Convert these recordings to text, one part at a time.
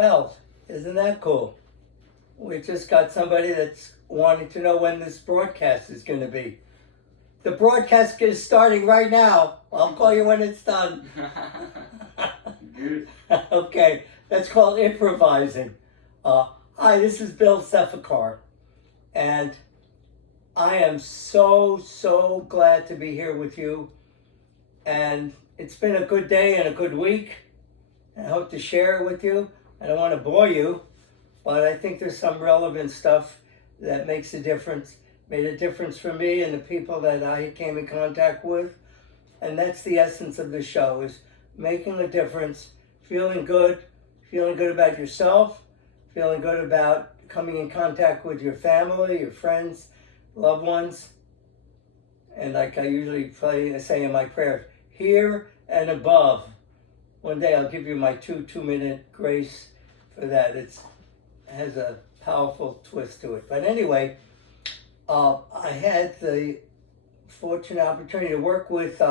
Well, isn't that cool? We just got somebody that's wanting to know when this broadcast is going to be. The broadcast is starting right now. I'll call you when it's done. Good. Okay, that's called improvising. Hi, this is Bill Sefekar, and I am so glad to be here with you. And it's been a good day and a good week. I hope to share it with you. I don't want to bore you, but I think there's some relevant stuff that makes a difference, made a difference for me and the people that I came in contact with. And that's the essence of the show, is making a difference, feeling good about yourself, feeling good about coming in contact with your family, your friends, loved ones. And like I usually say in my prayers, here and above. One day I'll give you my two-minute grace for that. It has a powerful twist to it. But anyway, I had the fortunate opportunity to work with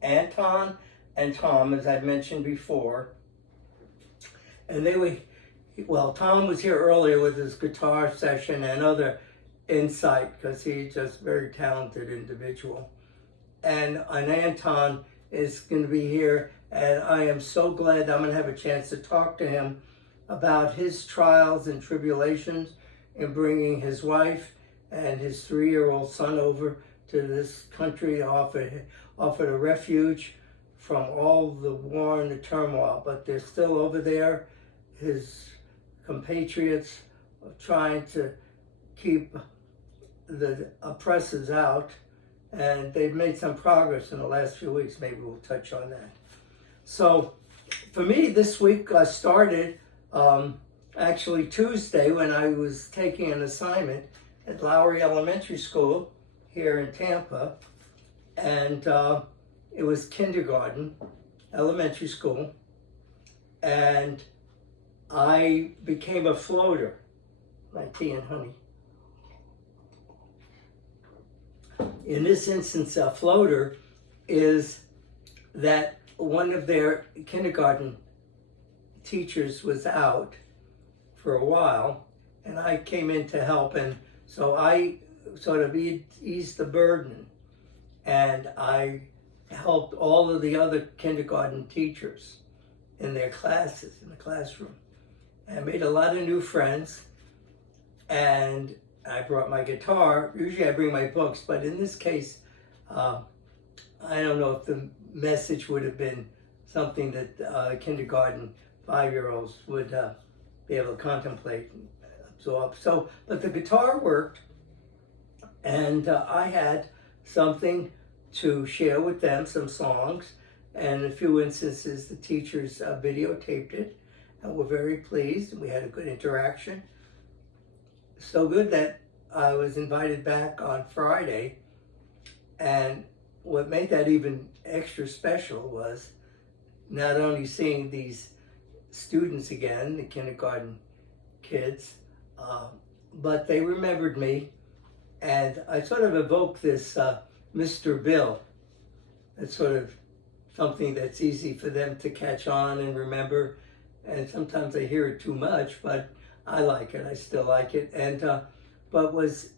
Anton and Tom, as I've mentioned before. And Tom was here earlier with his guitar session and other insight, because he's just a very talented individual. And Anton is going to be here, and I am so glad I'm going to have a chance to talk to him about his trials and tribulations in bringing his wife and his 3-year-old son over to this country, offered a refuge from all the war and the turmoil, but they're still over there. His compatriots are trying to keep the oppressors out, and they've made some progress in the last few weeks. Maybe we'll touch on that. So for me, this week started actually Tuesday, when I was taking an assignment at Lowry Elementary School here in Tampa, and it was kindergarten, elementary school, and I became a floater, my tea and honey. In this instance, a floater is that one of their kindergarten teachers was out for a while, and I came in to help, and so I sort of eased the burden, and I helped all of the other kindergarten teachers in their classes, in the classroom. I made a lot of new friends, and I brought my guitar. Usually I bring my books, but in this case, I don't know if the message would have been something that kindergarten 5-year-olds would be able to contemplate and absorb. But the guitar worked, and I had something to share with them, some songs, and in a few instances the teachers videotaped it, and were very pleased, and we had a good interaction. So good that I was invited back on Friday, and what made that even extra special was not only seeing these students again, the kindergarten kids, but they remembered me, and I sort of evoked this Mr. Bill. It's sort of something that's easy for them to catch on and remember, and sometimes they hear it too much, but I like it. I still like it. And but was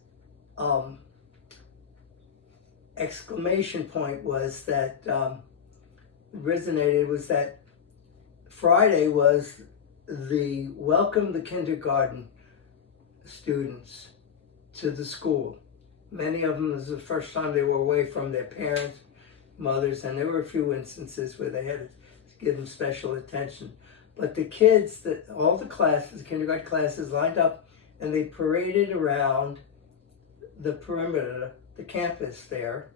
exclamation point was that resonated was that Friday was the welcome the kindergarten students to the school. Many of them, it was the first time they were away from their parents, mothers, and there were a few instances where they had to give them special attention. But the kids, all the classes, the kindergarten classes lined up, and they paraded around the perimeter, the campus there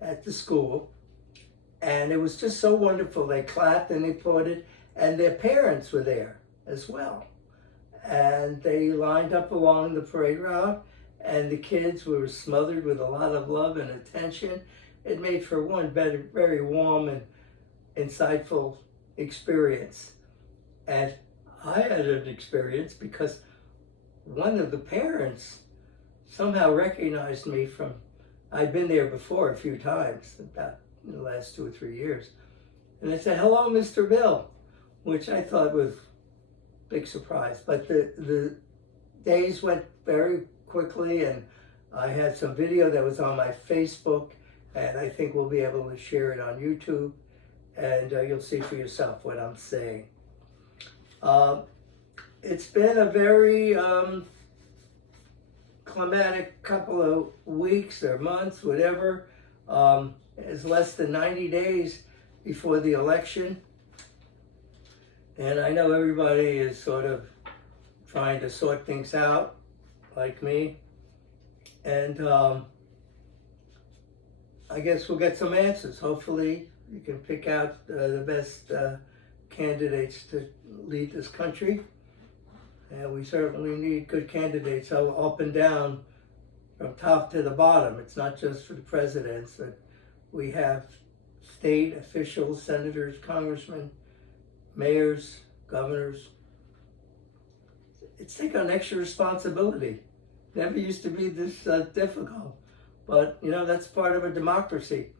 at the school. And it was just so wonderful. They clapped and they applauded, and their parents were there as well. And they lined up along the parade route, and the kids were smothered with a lot of love and attention. It made for one very warm and insightful experience. And I had an experience because one of the parents somehow recognized me from, I'd been there before a few times, about in the last 2 or 3 years. And they said, "Hello, Mr. Bill," which I thought was big surprise. But the days went very quickly, and I had some video that was on my Facebook, and I think we'll be able to share it on YouTube, and you'll see for yourself what I'm saying. It's been a very climatic couple of weeks or months, whatever. It's less than 90 days before the election. And I know everybody is sort of trying to sort things out, like me. And I guess we'll get some answers. Hopefully you can pick out the best candidates to lead this country. And we certainly need good candidates up and down, from top to the bottom. It's not just for the presidents, but we have state officials, senators, congressmen, mayors, governors. It's taken on extra responsibility. Never used to be this difficult. But, you know, that's part of a democracy,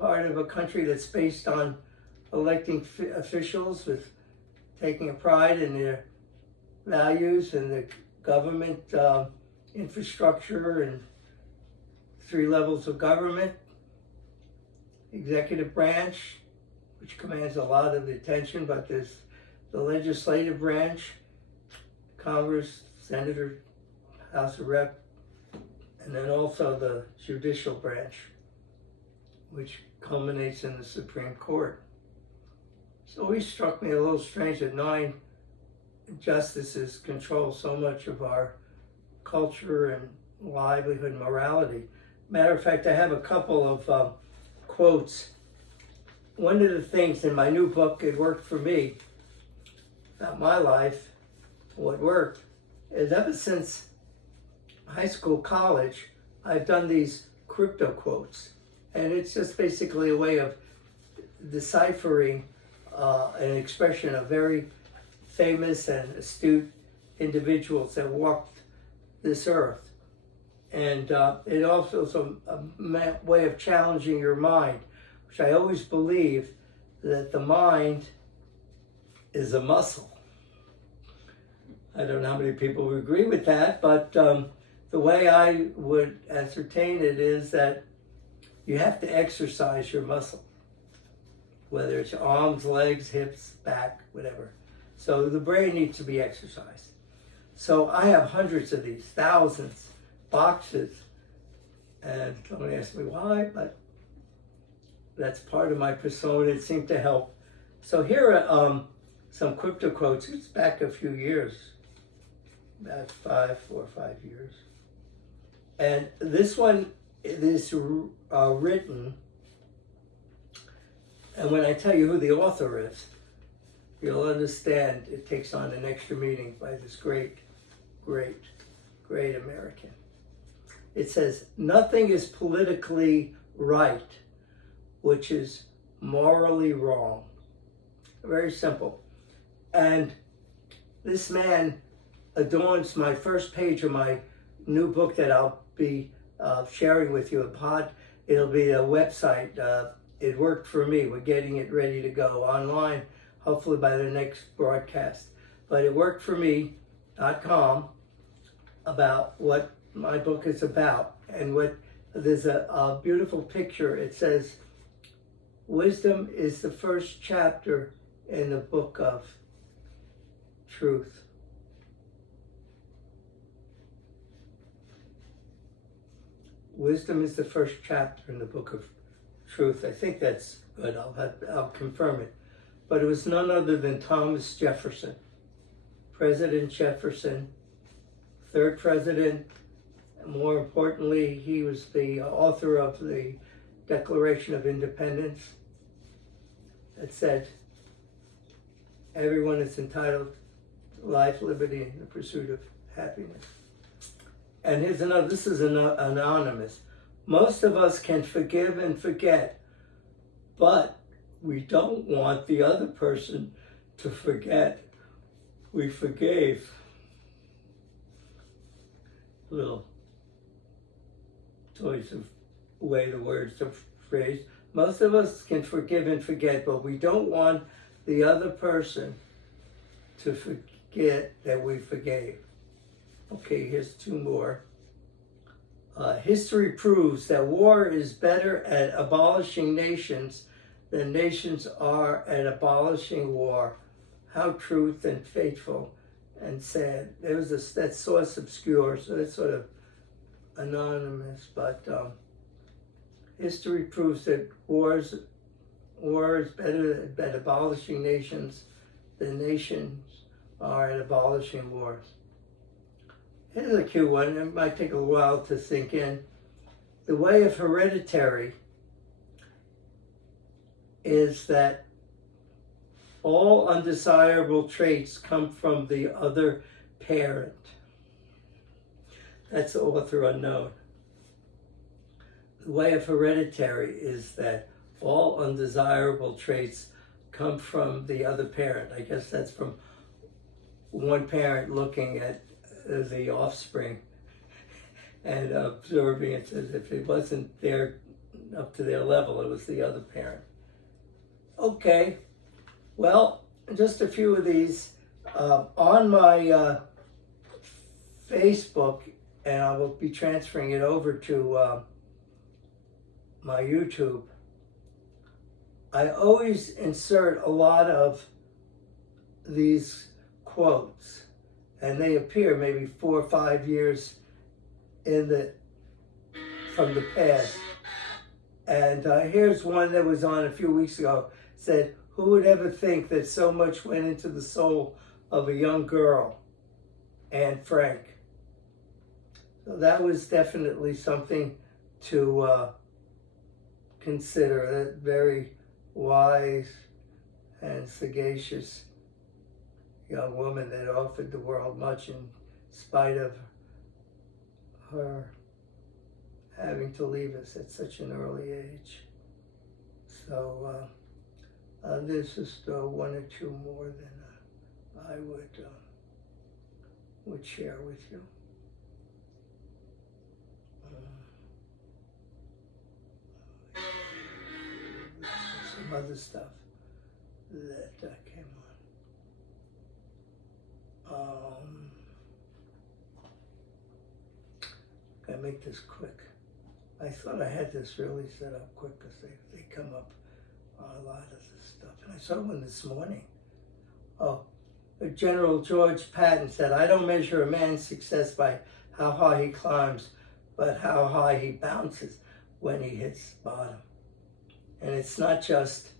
part of a country that's based on electing officials with taking a pride in their values and the government infrastructure and 3 levels of government. Executive branch, which commands a lot of the attention, but there's the legislative branch, Congress, Senator, House of Rep, and then also the judicial branch, which culminates in the Supreme Court. It's always struck me a little strange that 9 justices control so much of our culture and livelihood and morality. Matter of fact, I have a couple of quotes. One of the things in my new book, It Worked for Me, about my life, what worked, is ever since high school, college, I've done these crypto quotes. And it's just basically a way of deciphering an expression of very famous and astute individuals that walked this earth. And it also is a way of challenging your mind, which I always believe that the mind is a muscle. I don't know how many people would agree with that, but the way I would ascertain it is that you have to exercise your muscle, whether it's your arms, legs, hips, back, whatever. So the brain needs to be exercised. So I have hundreds of these, thousands, boxes, and don't ask me why, but that's part of my persona. It seemed to help. So here are some crypto quotes. It's back a few years, about 4 or 5 years. And this one is written, and when I tell you who the author is, you'll understand it takes on an extra meaning by this great American. It says, "Nothing is politically right, which is morally wrong." Very simple. And this man adorns my first page of my new book that I'll be sharing with you. It'll be a website. It Worked for Me. We're getting it ready to go online, hopefully by the next broadcast. But itworkedforme.com, about what my book is about. And there's a beautiful picture. It says, "Wisdom is the first chapter in the book of truth." Wisdom is the first chapter in the book of truth. I think that's good. I'll confirm it. But it was none other than Thomas Jefferson, President Jefferson, 3rd president. More importantly, he was the author of the Declaration of Independence that said, everyone is entitled to life, liberty, and the pursuit of happiness. And here's another, this is anonymous. "Most of us can forgive and forget, but we don't want the other person to forget we forgave." A little choice of way the words are phrased. Most of us can forgive and forget, but we don't want the other person to forget forget that we forgave. Okay, here's two more. History proves that war is better at abolishing nations than nations are at abolishing war. How truth and faithful and sad. That source obscure, so that's sort of anonymous, but history proves that war is better at abolishing nations than nations are at abolishing wars. Here's a cute one. It might take a while to sink in. The way of hereditary is that all undesirable traits come from the other parent. That's the author unknown. The way of hereditary is that all undesirable traits come from the other parent. I guess that's from one parent looking at the offspring and observing it as if it wasn't there up to their level, it was the other parent. Okay, well, just a few of these. On my Facebook, and I will be transferring it over to my YouTube, I always insert a lot of these quotes, and they appear maybe 4 or 5 years from the past. And here's one that was on a few weeks ago. Said, "Who would ever think that so much went into the soul of a young girl?" Anne Frank. So that was definitely something to consider. That very wise and sagacious young woman that offered the world much in spite of her having to leave us at such an early age. So there's just one or two more than I would share with you. Some other stuff that came on. Gotta make this quick. I thought I had this really set up quick because they come up a lot of this stuff. And I saw one this morning. General George Patton said, "I don't measure a man's success by how high he climbs, but how high he bounces when he hits bottom." And it's not just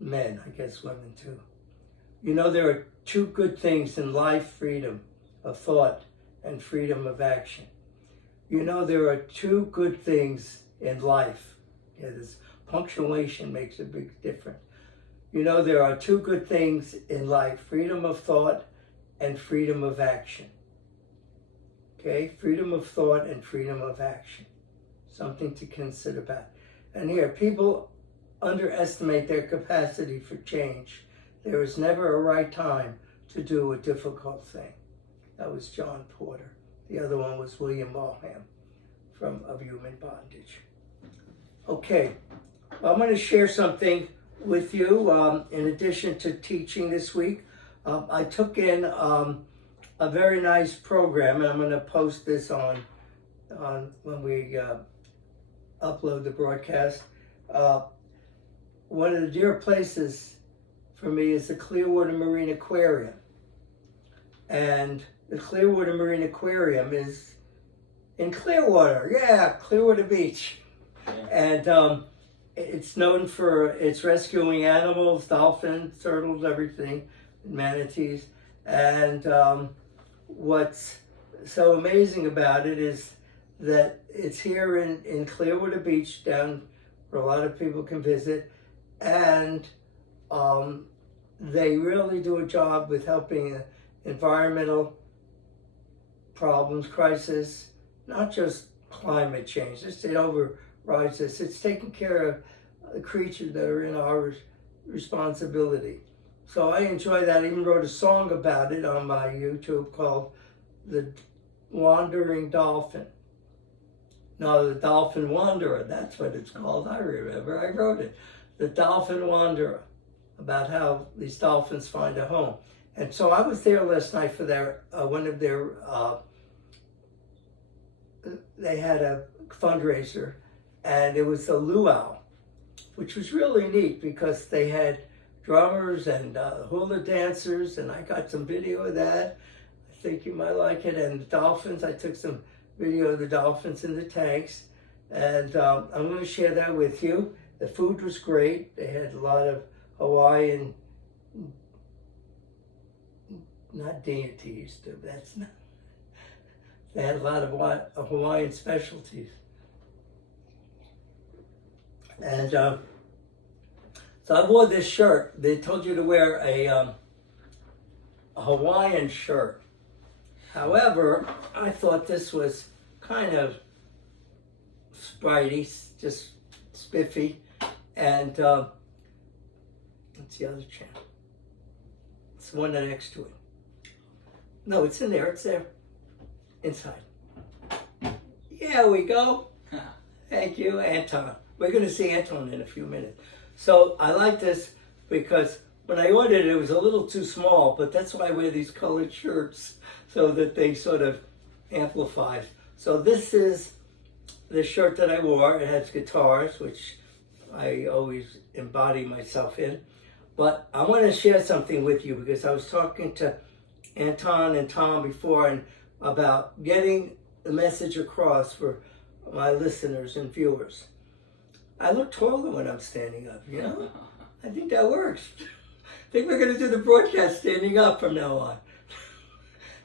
men, I guess women too. You know, there are two good things in life: freedom of thought and freedom of action. You know, there are two good things in life. Yeah, this punctuation makes a big difference. You know, there are two good things in life: freedom of thought and freedom of action. Okay, freedom of thought and freedom of action. Something to consider about. And here, people underestimate their capacity for change. There is never a right time to do a difficult thing. That was John Porter. The other one was William Malham from Of Human Bondage. Okay, well, I'm going to share something with you. In addition to teaching this week, I took in a very nice program, and I'm going to post this on when we upload the broadcast. One of the dear places for me is the Clearwater Marine Aquarium. And the Clearwater Marine Aquarium is in Clearwater. Yeah, Clearwater Beach. And it's known for its rescuing animals, dolphins, turtles, everything, manatees. And what's so amazing about it is that it's here in Clearwater Beach, down where a lot of people can visit. And they really do a job with helping environmental problems, crisis, not just climate change. It overrides this. It's taking care of the creatures that are in our responsibility. So I enjoy that. I even wrote a song about it on my YouTube called The Wandering Dolphin. No, The Dolphin Wanderer, that's what it's called. I remember, I wrote it. The Dolphin Wanderer, about how these dolphins find a home. And so I was there last night for their one of their. They had a fundraiser, and it was a luau, which was really neat because they had drummers and hula dancers, and I got some video of that. I think you might like it. And the dolphins, I took some video of the dolphins in the tanks, and I'm going to share that with you. The food was great. They had a lot of Hawaiian, not deities, that's not. They had a lot of Hawaiian specialties. And so I wore this shirt. They told you to wear a Hawaiian shirt. However, I thought this was kind of spritey, just spiffy. And what's the other channel? It's the one next to it. No, it's in there. It's there. Inside. Here we go. Thank you, Anton. We're going to see Anton in a few minutes. So I like this because when I ordered it, it was a little too small, but that's why I wear these colored shirts so that they sort of amplify. So this is the shirt that I wore. It has guitars, which I always embody myself in. But I want to share something with you because I was talking to Anton and Tom before and about getting the message across for my listeners and viewers. I look taller when I'm standing up, you know? I think that works. I think we're going to do the broadcast standing up from now on.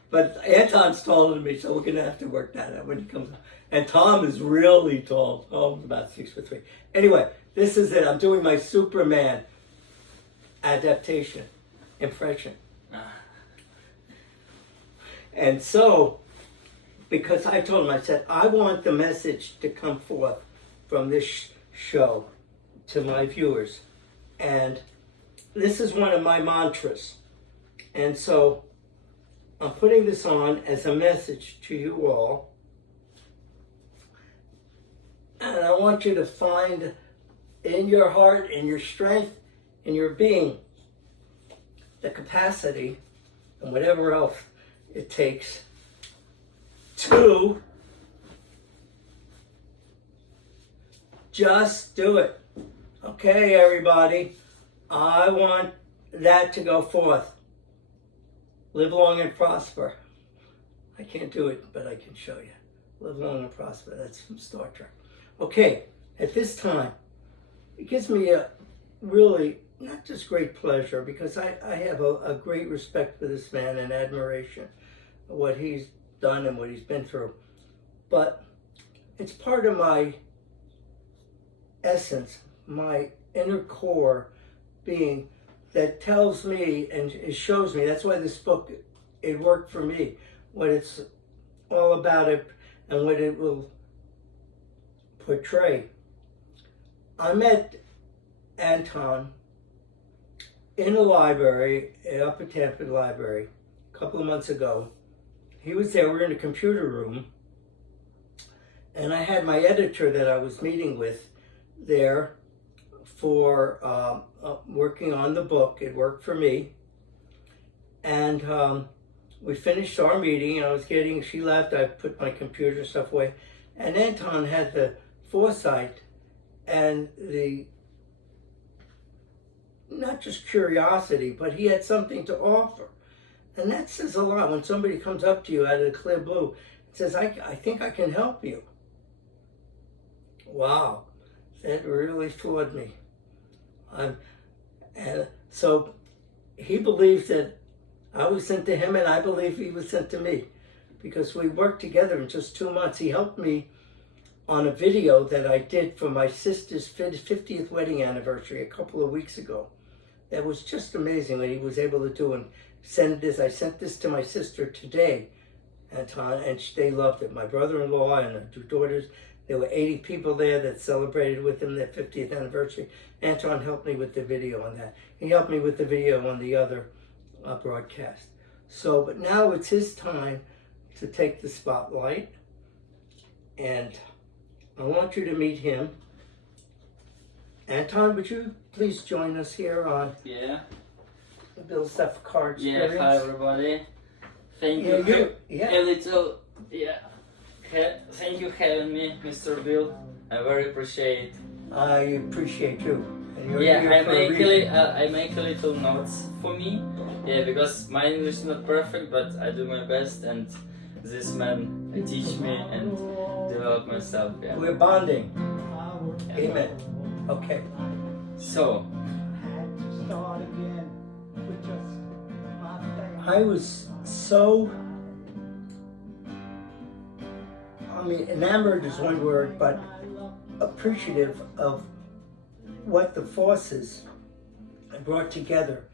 But Anton's taller than me, so we're going to have to work that out when he comes up. And Tom is really tall. Tom's about 6'3". Anyway, this is it. I'm doing my Superman adaptation impression. And so, because I told him, I said, I want the message to come forth from this show to my viewers. And this is one of my mantras. And so, I'm putting this on as a message to you all. And I want you to find in your heart, in your strength, in your being, the capacity, and whatever else it takes to just do it. Okay, everybody, I want that to go forth. Live long and prosper. I can't do it, but I can show you. Live long and prosper. That's from Star Trek. Okay, at this time, it gives me a really, not just great pleasure, because I have a great respect for this man and admiration of what he's done and what he's been through. But it's part of my essence, my inner core being that tells me and it shows me. That's why this book, it worked for me, what it's all about it and what it will portray. I met Anton in a library, at Upper Tampa Library, a couple of months ago. He was there, we were in a computer room, and I had my editor that I was meeting with there for working on the book. It worked for me. And we finished our meeting, and she left, I put my computer stuff away, and Anton had the foresight and the, not just curiosity, but he had something to offer. And that says a lot when somebody comes up to you out of the clear blue and says, I think I can help you. Wow, that really floored me. And so he believes that I was sent to him, and I believe he was sent to me, because we worked together in just 2 months. He helped me on a video that I did for my sister's 50th wedding anniversary a couple of weeks ago. That was just amazing what he was able to do and send this. I sent this to my sister today, Anton, and they loved it. My brother-in-law and her 2 daughters. There were 80 people there that celebrated with him their 50th anniversary. Anton helped me with the video on that. He helped me with the video on the other broadcast. So, but now it's his time to take the spotlight, and I want you to meet him. Anton, would you please join us here on Bill Sefekar Yeah, experience. hi everybody. Thank Yeah, you. yeah. A little, yeah. Thank you having me, Mr. Bill. I very appreciate. I appreciate you. And you're Yeah, here I for a make reason. I make a little notes for me. Yeah, because my English is not perfect, but I do my best, and this man teach me and develop myself. Yeah. We're bonding. Yeah. Amen. Okay. So, I was so, enamored is one word, but appreciative of what the forces brought together.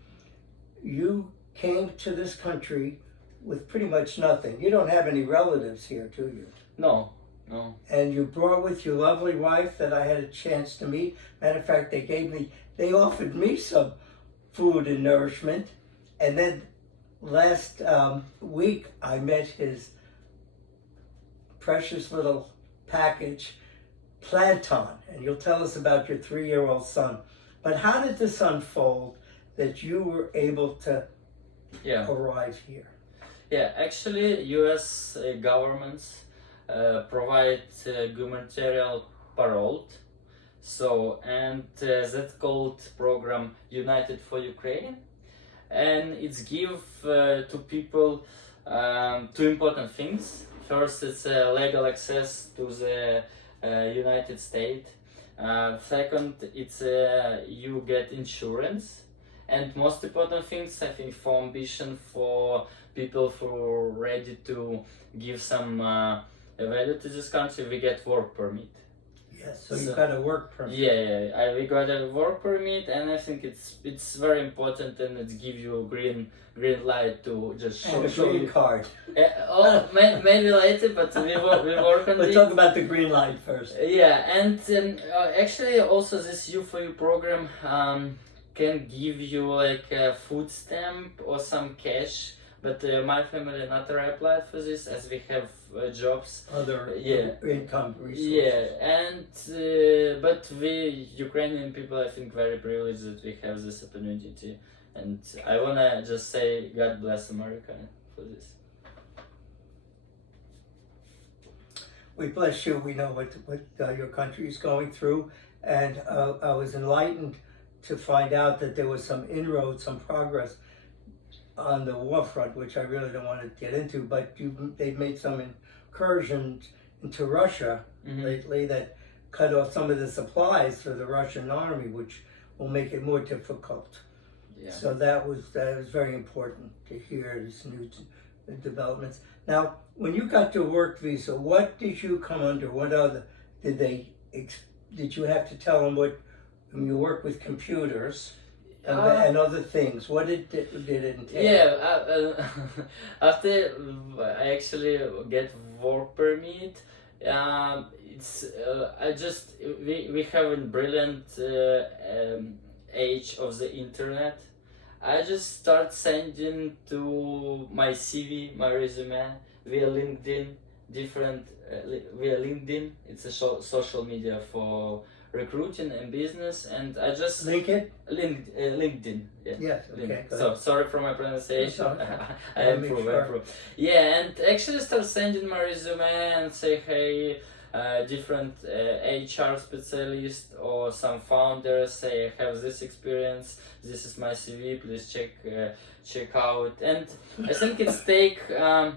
You came to this country with pretty much nothing. You don't have any relatives here, do you? no. And you brought with your lovely wife that I had a chance to meet. Matter of fact, they offered me some food and nourishment. And then last week, I met his precious little package, Anton. And you'll tell us about your 3-year-old son. But how did this unfold that you were able to arrive here? Yeah, actually, U.S. governments provide humanitarian parole. So, and that's called program United for Ukraine, and it's give to people two important things. First, it's legal access to the United States. Second, it's you get insurance. And most important things, I think, for ambition, for people who are ready to give some value to this country, we get work permit. Yes, so you got a work permit. Yeah, we got a work permit, and I think it's very important, and it gives you a green light to just show. And a green card. Maybe later, but we work on Let's it. talk about the green light first. Yeah, and actually also this U4U program can give you like a food stamp or some cash, but my family not applied for this as we have jobs. Other income resources. Yeah, and but we Ukrainian people, I think, very privileged that we have this opportunity, and I wanna just say God bless America for this. We bless you. We know what your country is going through, and I was enlightened to find out that there was some inroads, some progress on the war front, which I really don't want to get into, but they've made some incursions into Russia lately that cut off some of the supplies for the Russian army, which will make it more difficult. Yeah. So that was very important to hear these new developments. Now, when you got your work visa, what did you come under? What other did you have to tell them what? You work with computers and other things. What did it entail? Yeah, after I actually get work permit, it's we have a brilliant age of the internet. I just start sending to my CV, my resume via LinkedIn, via LinkedIn. It's a social media for recruiting and business, and I just LinkedIn. Yeah. Yes. Okay. So sorry for my pronunciation. I improve. Sure. Yeah, and actually start sending my resume and say, hey, different HR specialist or some founders say I have this experience. This is my CV. Please check out. And I think it's take I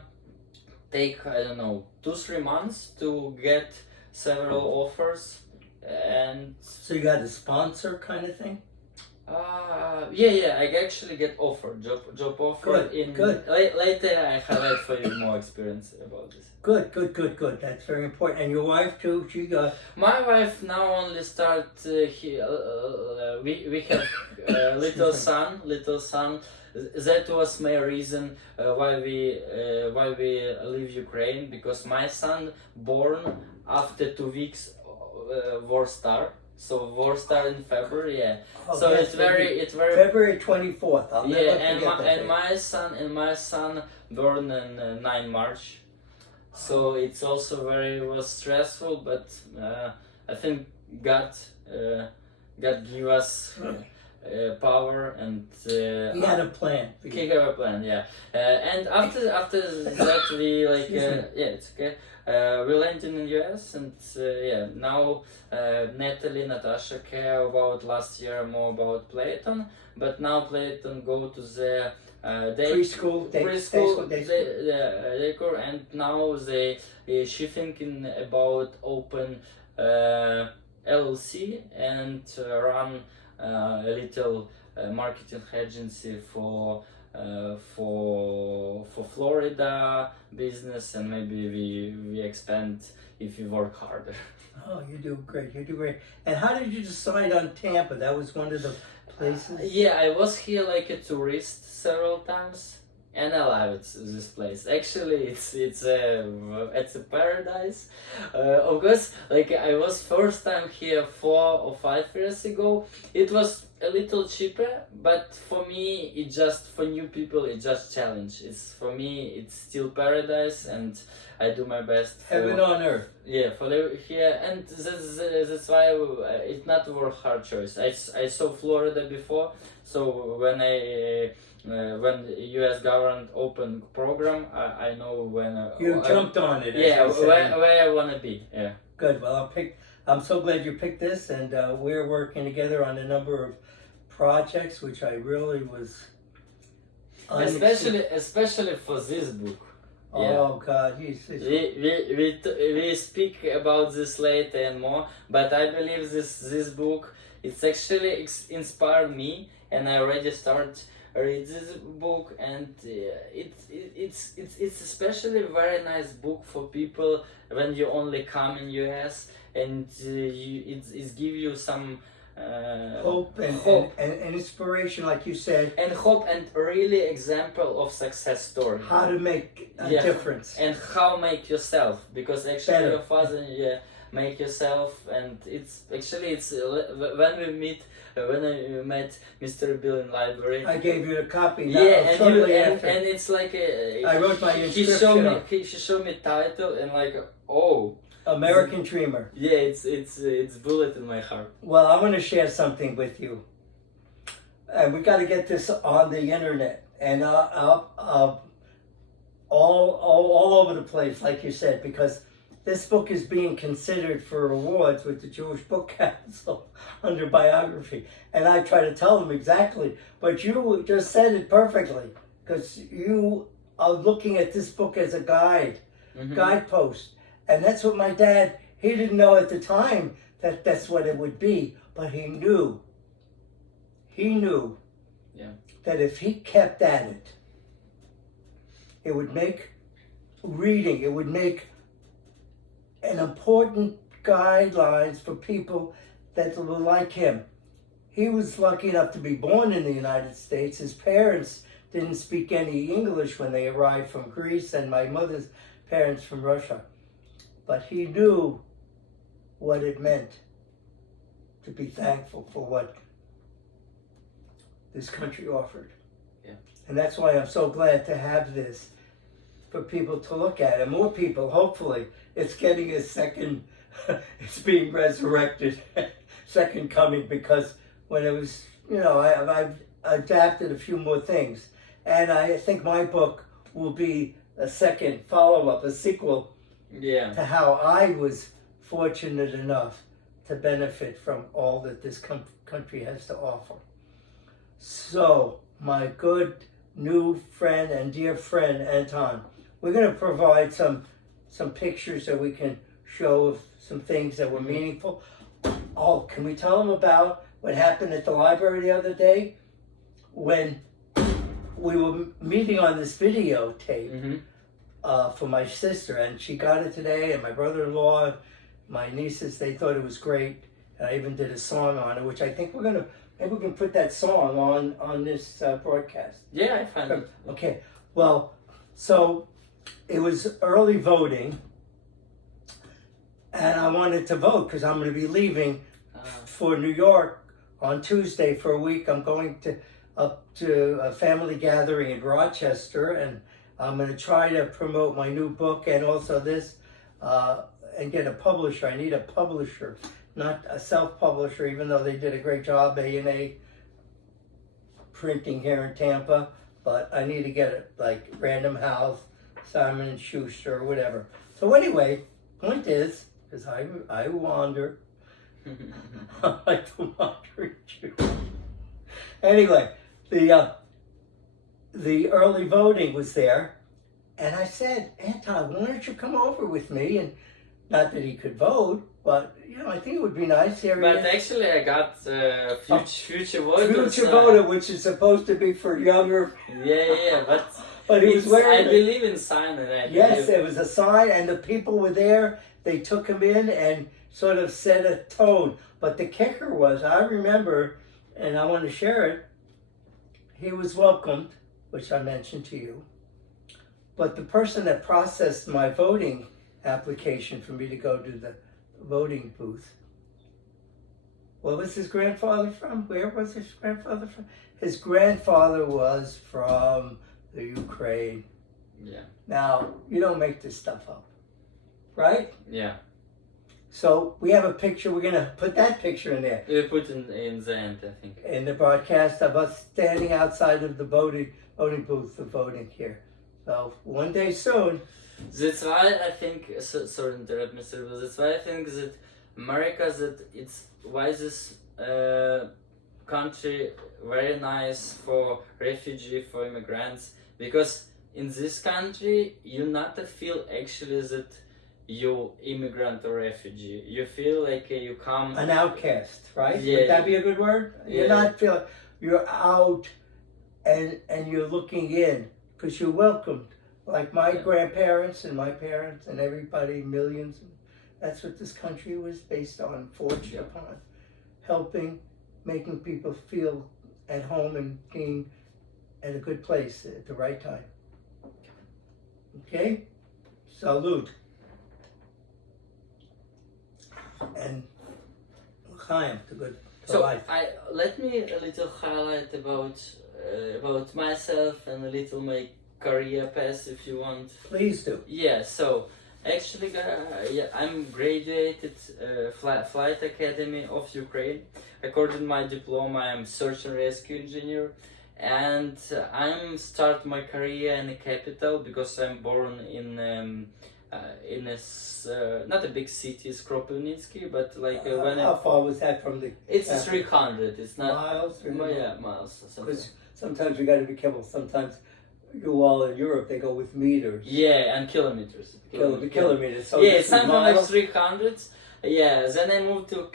don't know 2-3 months to get several offers. And so you got a sponsor kind of thing? Yeah, I actually get offered job offer. Good. Later I highlight for you more experience about this. Good. That's very important. And your wife too? She got. My wife now only start. We have little son. That was my reason why we leave Ukraine, because my son born after 2 weeks war start. So war start in February, yeah. Oh, so yes, it's very February 24th. I'll never forget that and my son born in 9 March. So it's also was stressful, but I think God gave us power and He had a plan. he have a plan, yeah. And after that we like yeah, it's okay. We landed in US and yeah, now Natalie, Natasha care about last year more about Platon, but now Platon go to the preschool, daycare, and now she thinking about open LLC and run a little marketing agency for Florida business, and maybe we expand if we work harder. Oh, you do great. You do great. And how did you decide on Tampa? That was one of the places. Yeah, I was here like a tourist several times, and I love it, this place. Actually, it's a paradise. Of course, like I was first time here 4 or 5 years ago. It was a little cheaper, but for me, it just for new people, it just challenge. It's for me, it's still paradise, and I do my best. Heaven on earth. Yeah, for live here, and that's why it's not a hard choice. I saw Florida before, so when the U.S. government opened program, I know when you jumped on it. Yeah, where I wanna be. Yeah. Good. Well, I'm so glad you picked this, and we're working together on a number of projects, which I really was. Especially for this book. Yeah. Oh God, we speak about this later and more, but I believe this book it's actually inspired me, and I already start read this book, and it's especially a very nice book for people when you only come in US, and it's give you some hope and inspiration, like you said, and hope, and really example of success story. How to make a difference, and how make yourself, because actually better. Your father make yourself, and it's when I met Mr. Bill in library. I gave you a copy. Yeah, and it's like I wrote my inscription. He showed me title, and like, oh, American Dreamer. Yeah, it's bullet in my heart. Well, I want to share something with you, and we got to get this on the internet and all over the place, like you said, because this book is being considered for awards with the Jewish Book Council under biography, and I try to tell them exactly, but you just said it perfectly, because you are looking at this book as a guidepost. And that's what my dad, he didn't know at the time that that's what it would be, but he knew that if he kept at it, it would make reading, it would make an important guidelines for people that were like him. He was lucky enough to be born in the United States. His parents didn't speak any English when they arrived from Greece, and my mother's parents from Russia. But he knew what it meant to be thankful for what this country offered. Yeah. And that's why I'm so glad to have this for people to look at. And more people, hopefully, it's getting a second, it's being resurrected, second coming, because when it was, I've adapted a few more things. And I think my book will be a second follow-up, a sequel to how I was fortunate enough to benefit from all that this country has to offer. So, my good new friend and dear friend, Anton, we're going to provide some pictures that we can show of some things that were meaningful. Oh, can we tell them about what happened at the library the other day? When we were meeting on this videotape, for my sister, and she got it today, and my brother-in-law, my nieces, they thought it was great, and I even did a song on it, which I think maybe we can put that song on this broadcast. Yeah, I find it. Okay, well, so it was early voting, and I wanted to vote because I'm going to be leaving for New York on Tuesday for a week. I'm going up to a family gathering in Rochester, and I'm going to try to promote my new book and also this and get a publisher. I need a publisher, not a self-publisher, even though they did a great job, A&A printing here in Tampa, but I need to get it like Random House, Simon and Schuster, or whatever. So anyway, point is, because I wander, I like to wander too. Anyway, the early voting was there, and I said, Anton, why don't you come over with me? And not that he could vote, but I think it would be nice here. But actually, I got future voters. Future voter, which is supposed to be for younger. Yeah, but he was wearing. I believe in sign, and yes, it was a sign, and the people were there. They took him in and sort of set a tone. But the kicker was, I remember, and I want to share it. He was welcomed, which I mentioned to you. But the person that processed my voting application for me to go to the voting booth, what was his grandfather from? Where was his grandfather from? His grandfather was from the Ukraine. Yeah. Now, you don't make this stuff up, right? Yeah. So we have a picture. We're going to put that picture in there. We put in the end, I think. In the broadcast of us standing outside of the voting booth for voting here. So one day soon. That's why I think, sorry to interrupt, Mr. Bill, that's why I think that America, that it's why this country very nice for refugee, for immigrants, because in this country you not feel actually that you immigrant or refugee. You feel like you come... An outcast, right? Yeah. Would that be a good word? Yeah. You're not feeling, you're out and you're looking in because you're welcomed. Like my grandparents and my parents and everybody, millions. That's what this country was based on, forged upon. Helping, making people feel at home and being at a good place at the right time. Okay? Salute. And Chaim, the good So life. let me a little highlight about myself and a little my career path, if you want. Please do. Yeah, so actually I'm graduated Flight Academy of Ukraine. According to my diploma, I'm search and rescue engineer, and I'm start my career in the capital because I'm born in a not a big city, it's Kropivnitsky, but like how far was that from the? It's 300. It's not miles. yeah, miles. Because sometimes we got to be careful. Sometimes you all in Europe they go with meters. Yeah, and kilometers. Kilometers. So yeah, this is something like miles? 300. Yeah, then I moved to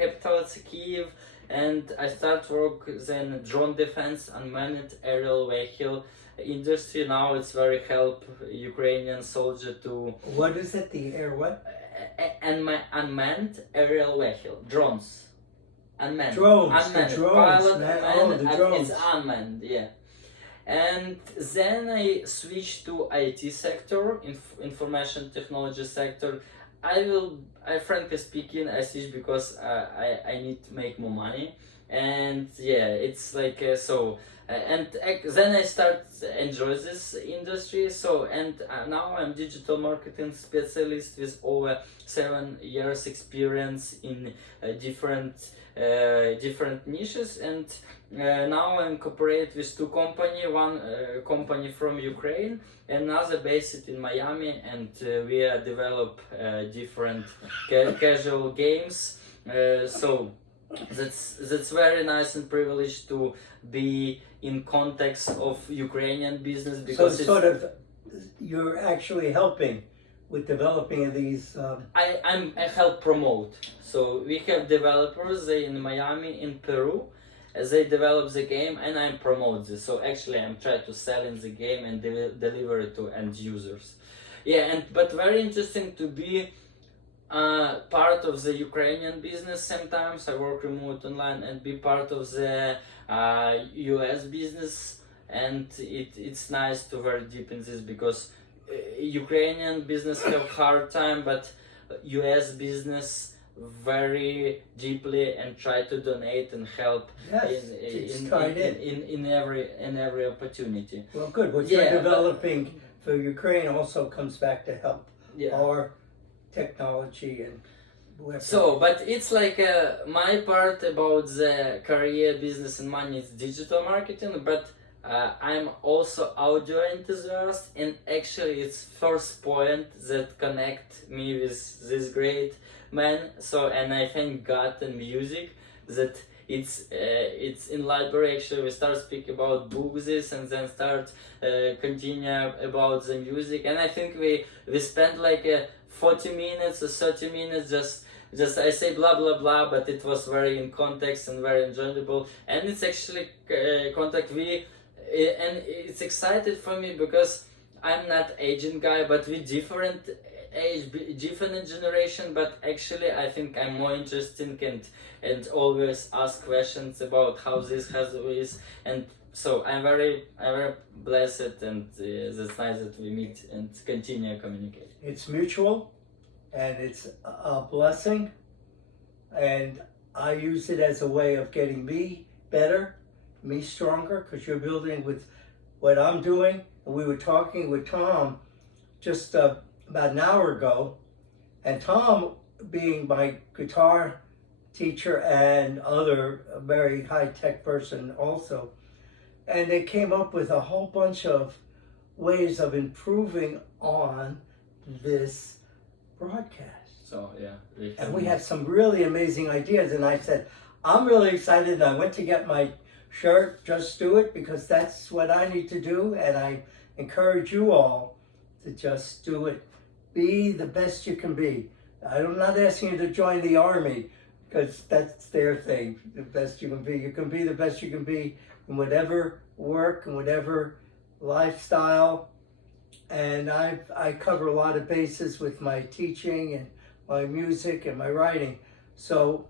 capital, it's Kyiv, and I start work then drone defense, unmanned aerial vehicle industry. Now it's very help Ukrainian soldier to... What is it? The air what? Unmanned aerial vehicle, drones. Unmanned. Drones. Unmanned. The drones. Pilot, Man. unmanned, The drones. it's unmanned, yeah. And then I switched to IT sector, information technology sector. I frankly speaking, I switched because I need to make more money. And yeah, it's like, then I start enjoy this industry. So, and now I'm digital marketing specialist with over 7 years experience in different niches, and now I'm cooperate with two company, one company from Ukraine, another based in Miami, and we develop different casual games. So that's very nice and privileged to be in context of Ukrainian business, because so sort of you're actually helping with developing of these. I help promote. So we have developers in Miami, in Peru. They develop the game and I promote this. So actually I'm trying to sell in the game and deliver it to end users. Yeah, but very interesting to be part of the Ukrainian business. Sometimes I work remote online and be part of the US business, and it's nice to very deep in this, because Ukrainian business have hard time, but US business very deeply and try to donate and help in every opportunity. Well, good. What you're developing for Ukraine also comes back to help our technology and So, but it's like my part about the career, business, and money is digital marketing, but I'm also audio enthusiast, and actually it's first point that connect me with this great man. So, and I thank God and music that it's in library. Actually, we start speak about books and then start continue about the music, and I think we spent like 40 minutes or 30 minutes just I say blah blah blah, but it was very in context and very enjoyable, and it's actually contact we and it's excited for me because I'm not agent guy, but we different age, different generation, but actually I think I'm more interesting and always ask questions about how this has this, and so I'm very blessed, and it's nice that we meet and continue communicating. It's mutual, and it's a blessing, and I use it as a way of getting me better, me stronger, because you're building with what I'm doing. And we were talking with Tom just about an hour ago, and Tom, being my guitar teacher and other very high-tech person also, and they came up with a whole bunch of ways of improving on this broadcast. So yeah, and we have some really amazing ideas, and I said, I'm really excited, and I went to get my shirt, Just Do It, because that's what I need to do, and I encourage you all to just do it. Be the best you can be. I'm not asking you to join the army, because that's their thing, the best you can be. You can be the best you can be in whatever work and whatever lifestyle. And I cover a lot of bases with my teaching and my music and my writing. So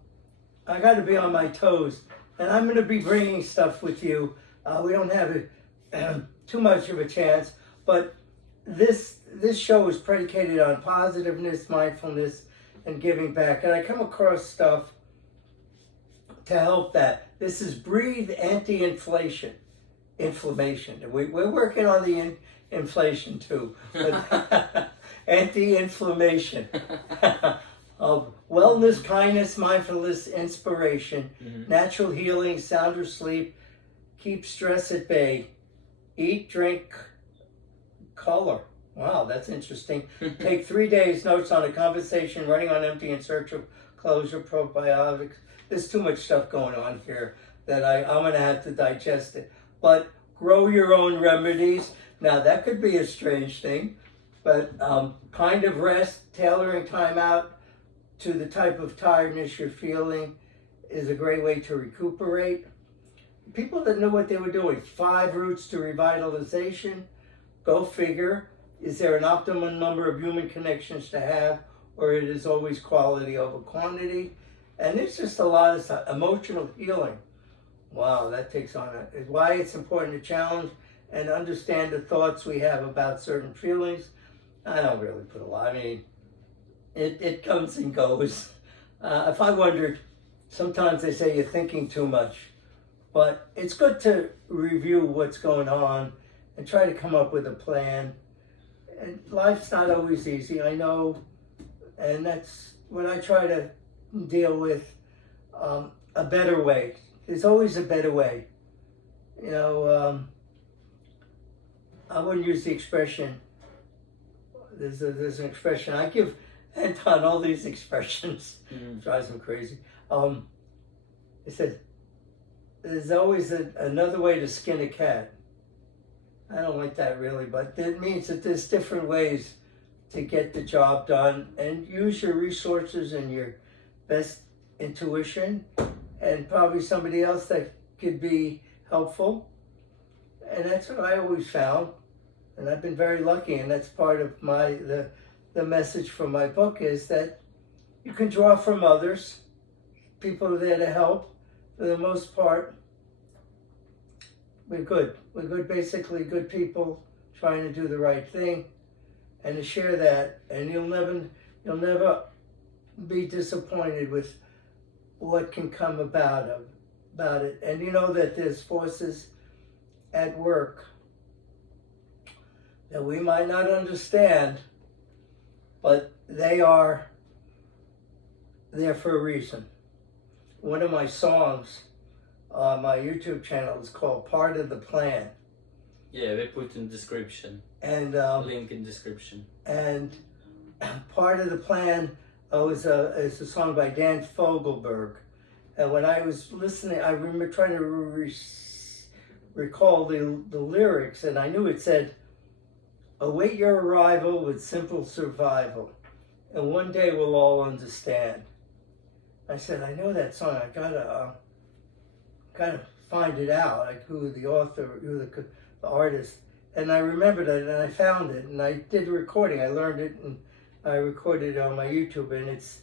I got to be on my toes. And I'm going to be bringing stuff with you. We don't have too much of a chance, but this show is predicated on positiveness, mindfulness, and giving back. And I come across stuff to help that. This is Breathe Anti-Inflation. Inflammation. And we're working on the inflation too. But anti-inflammation. Of wellness, kindness, mindfulness, inspiration, natural healing, sound or sleep, keep stress at bay, eat, drink, color. Wow, that's interesting. Take 3 days notes on a conversation, running on empty in search of closure, probiotics. There's too much stuff going on here that I'm going to have to digest it. But grow your own remedies. Now, that could be a strange thing, but kind of rest, tailoring time out to the type of tiredness you're feeling is a great way to recuperate. People that knew what they were doing. 5 routes to revitalization. Go figure. Is there an optimum number of human connections to have, or it is always quality over quantity? And it's just a lot of stuff. Emotional healing. Wow, that takes on it. Why it's important to challenge and understand the thoughts we have about certain feelings. I don't really put a lot. I mean, it comes and goes. If I wondered, sometimes they say you're thinking too much, but it's good to review what's going on and try to come up with a plan. And life's not always easy, I know, and that's what I try to deal with. A better way. There's always a better way. You know, I wouldn't use the expression. There's an expression. I give Anton all these expressions. Drives him crazy. It said, there's always another way to skin a cat. I don't like that really, but it means that there's different ways to get the job done, and use your resources and your best intuition, and probably somebody else that could be helpful. And that's what I always found, and I've been very lucky, and that's part of the message from my book, is that you can draw from others. People are there to help. For the most part, we're good. We're good, basically good people trying to do the right thing, and to share that, and you'll never be disappointed with what can come about it. And you know that there's forces at work that we might not understand, but they are there for a reason. One of my songs on my YouTube channel is called Part of the Plan. Yeah, we put in description. And Link in description. and Part of the Plan is a song by Dan Fogelberg. And when I was listening, I remember trying to recall the lyrics, and I knew it said, "Await your arrival with simple survival, and one day we'll all understand." I said, I know that song. I gotta find it out, like who the author, who the artist. And I remembered it, and I found it, and I did a recording. I learned it, and I recorded it on my YouTube. And it's,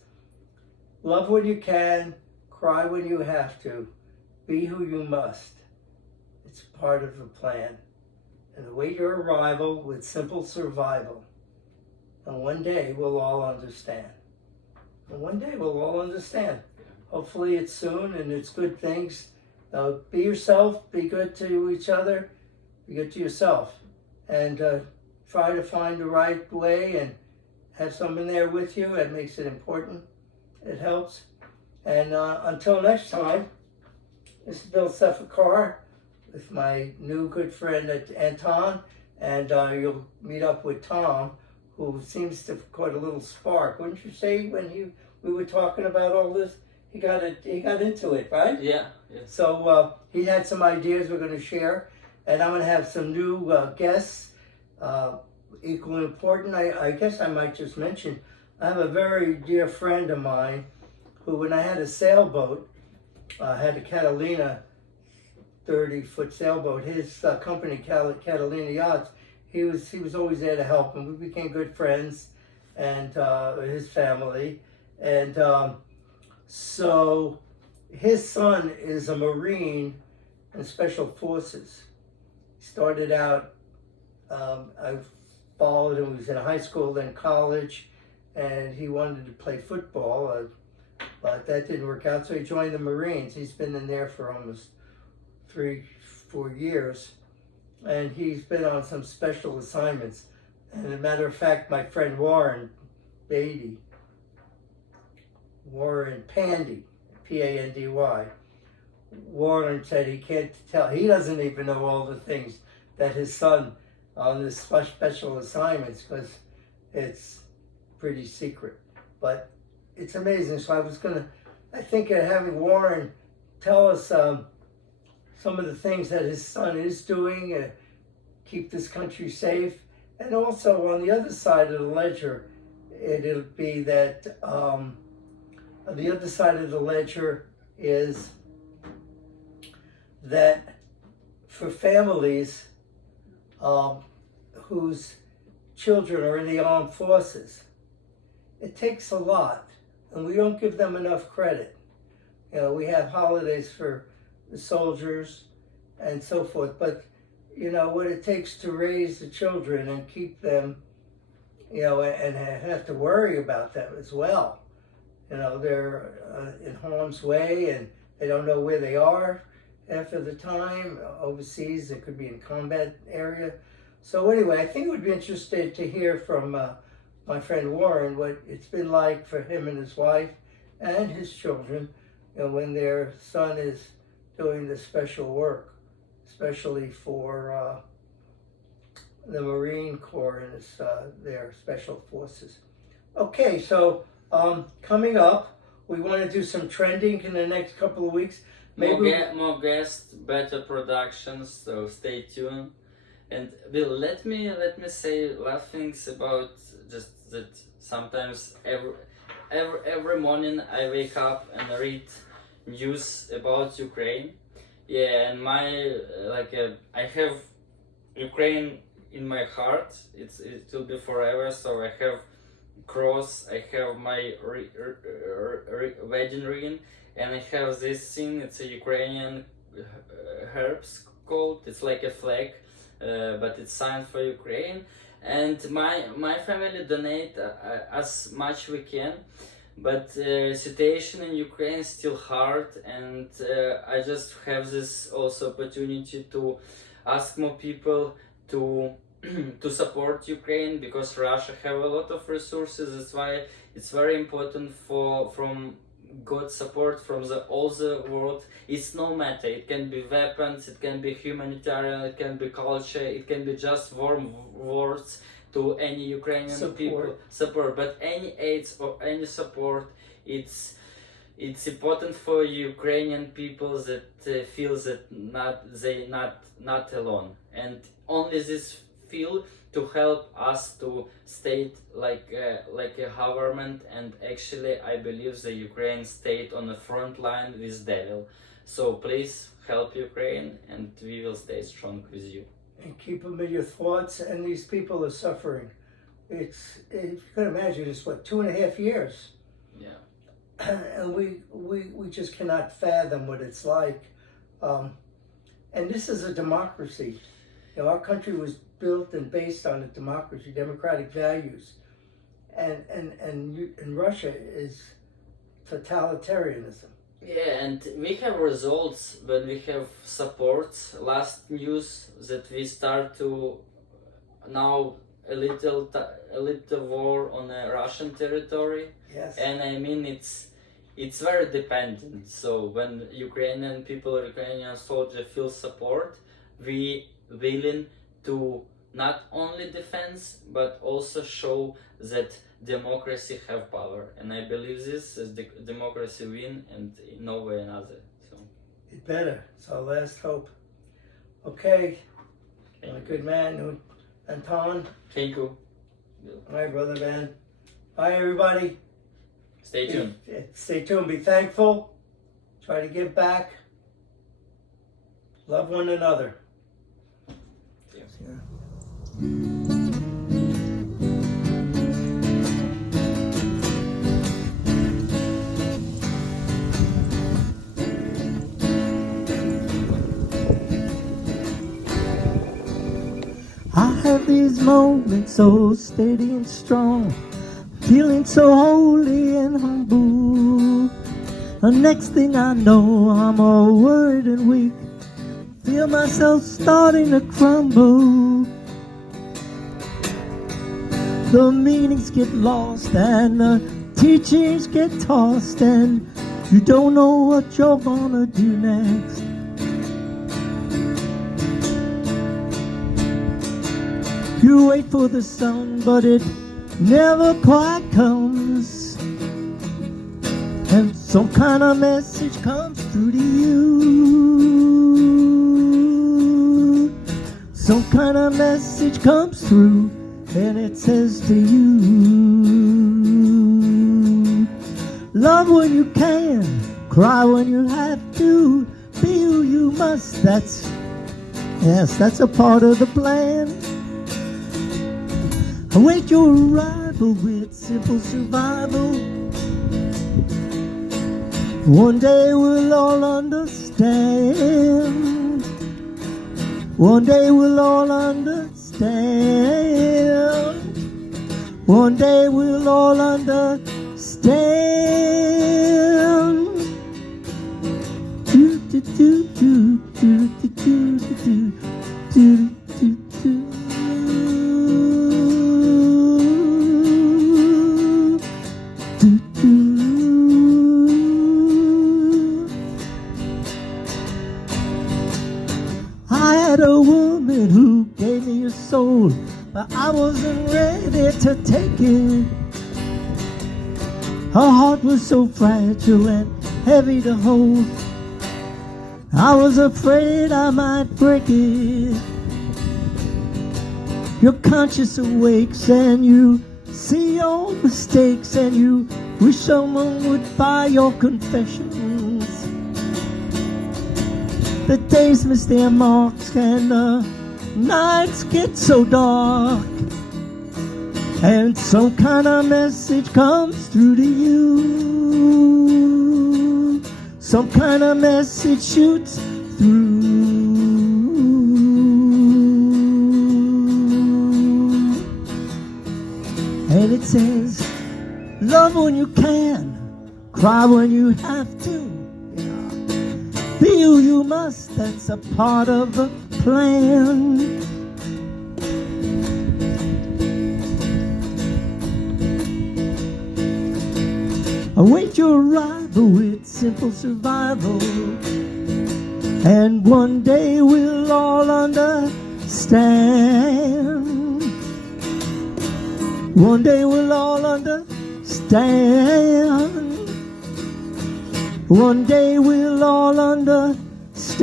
love when you can, cry when you have to, be who you must. It's part of the plan. And await your arrival with simple survival. And one day we'll all understand. And one day we'll all understand. Hopefully it's soon, and it's good things. Be yourself, be good to each other, be good to yourself. And try to find the right way and have someone there with you. That makes it important. It helps. And until next time, this is Bill Sefekar with my new good friend Anton. And you'll meet up with Tom, who seems to have caught a little spark. Wouldn't you say when we were talking about all this? He got into it, right? Yeah. So he had some ideas we're going to share, and I'm going to have some new guests, equally important. I guess I might just mention, I have a very dear friend of mine who, when I had a sailboat, had a Catalina 30-foot sailboat, his company, Catalina Yachts, he was always there to help, and we became good friends, and his family. And so his son is a Marine in Special Forces. He started out, I followed him, he was in high school, then college, and he wanted to play football, but that didn't work out, so he joined the Marines. He's been in there for almost 3-4 years, and he's been on some special assignments. And as a matter of fact, my friend Warren Pandy, P-A-N-D-Y, Warren said he can't tell, he doesn't even know all the things that his son on this special assignments, because it's pretty secret. But it's amazing. So I think of having Warren tell us some of the things that his son is doing, keep this country safe. And also on the other side of the ledger, it'll be that the other side of the ledger is that for families whose children are in the armed forces, it takes a lot, and we don't give them enough credit. You know, we have holidays for the soldiers and so forth, but you know what it takes to raise the children and keep them, you know, and have to worry about them as well. You know, they're in harm's way, and they don't know where they are after the time. Overseas, it could be in combat area. So anyway, I think it would be interesting to hear from my friend Warren what it's been like for him and his wife and his children, you know, when their son is doing this special work, especially for the Marine Corps and their special forces. Okay, so coming up, we want to do some trending in the next couple of weeks. Maybe more guests, better productions, so stay tuned. And Bill, let me say last things about just that sometimes every morning I wake up and read news about Ukraine. Yeah, and I have Ukraine in my heart. It will be forever. So I have cross. I have my wedding ring, and I have this thing. It's a Ukrainian herbs called. It's like a flag, but it's signed for Ukraine. And my family donate as much we can. But situation in Ukraine is still hard, and I just have this also opportunity to ask more people to to support Ukraine, because Russia have a lot of resources. That's why it's very important from God support from all the world. It's no matter. It can be weapons, it can be humanitarian, it can be culture, it can be just warm words to any Ukrainian people support. But any aids or any support, it's important for Ukrainian people that feel that they not alone, and only this feel to help us to stay like a government. And actually I believe the Ukraine stayed on the front line with devil. So please help Ukraine, and we will stay strong with you. And keep them in your thoughts. And these people are suffering. If you can imagine, it's what, 2.5 years. Yeah. And we just cannot fathom what it's like. And this is a democracy. You know, our country was built and based on a democracy, democratic values. And Russia is totalitarianism. Yeah, and we have results when we have support. Last news that we start to now a little war on a Russian territory. Yes. And I mean it's very dependent. So when Ukrainian people, Ukrainian soldiers feel support, we willing to not only defense but also show that democracy have power. And I believe this is the democracy win, and no way another. So It better. It's our last hope. Okay. A good man, Anton. Thank you. All right, Brother Ben. Bye, everybody. Stay tuned. Stay tuned. Be thankful. Try to give back. Love one another. I have these moments so steady and strong, feeling so holy and humble. The next thing I know, I'm all worried and weak, feel myself starting to crumble. The meanings get lost and the teachings get tossed, and you don't know what you're gonna do next. You wait for the sun, but it never quite comes, and some kind of message comes through to you. Some kind of message comes through, and it says to you, love when you can, cry when you have to, be who you must. That's a part of the plan. Await your arrival with simple survival. One day we'll all understand. One day we'll all understand. One day we'll all understand. Do do do do do do do do do do do. I had a woman who gave me her soul, but I wasn't ready to take it. Her heart was so fragile and heavy to hold, I was afraid I might break it. Your conscience awakes and you see your mistakes, and you wish someone would buy your confessions. The days miss their marks and the nights get so dark, and some kind of message comes through to you. Some kind of message shoots through, and it says, love when you can, cry when you have to, be who you must. That's a part of the plan. await your arrival with simple survival. And one day we'll all understand. One day we'll all understand. One day we'll all understand.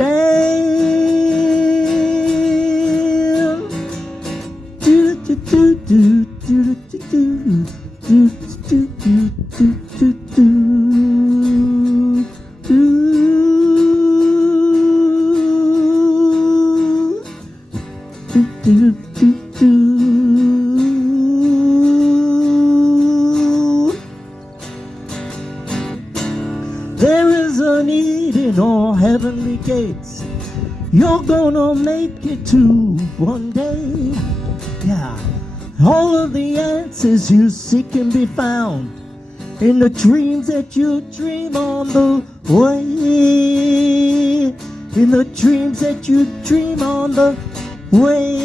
Do do do do do do do do do do do do do do do. There is a need in all heavenly gates. You're gonna make it to one day. Yeah, all of the answers you seek can be found in the dreams that you dream on the way. In the dreams that you dream on the way.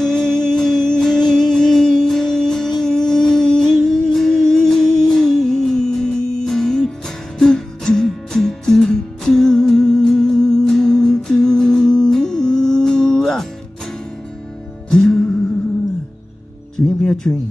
Do, do, do, do, do, do, do. Dream your dream.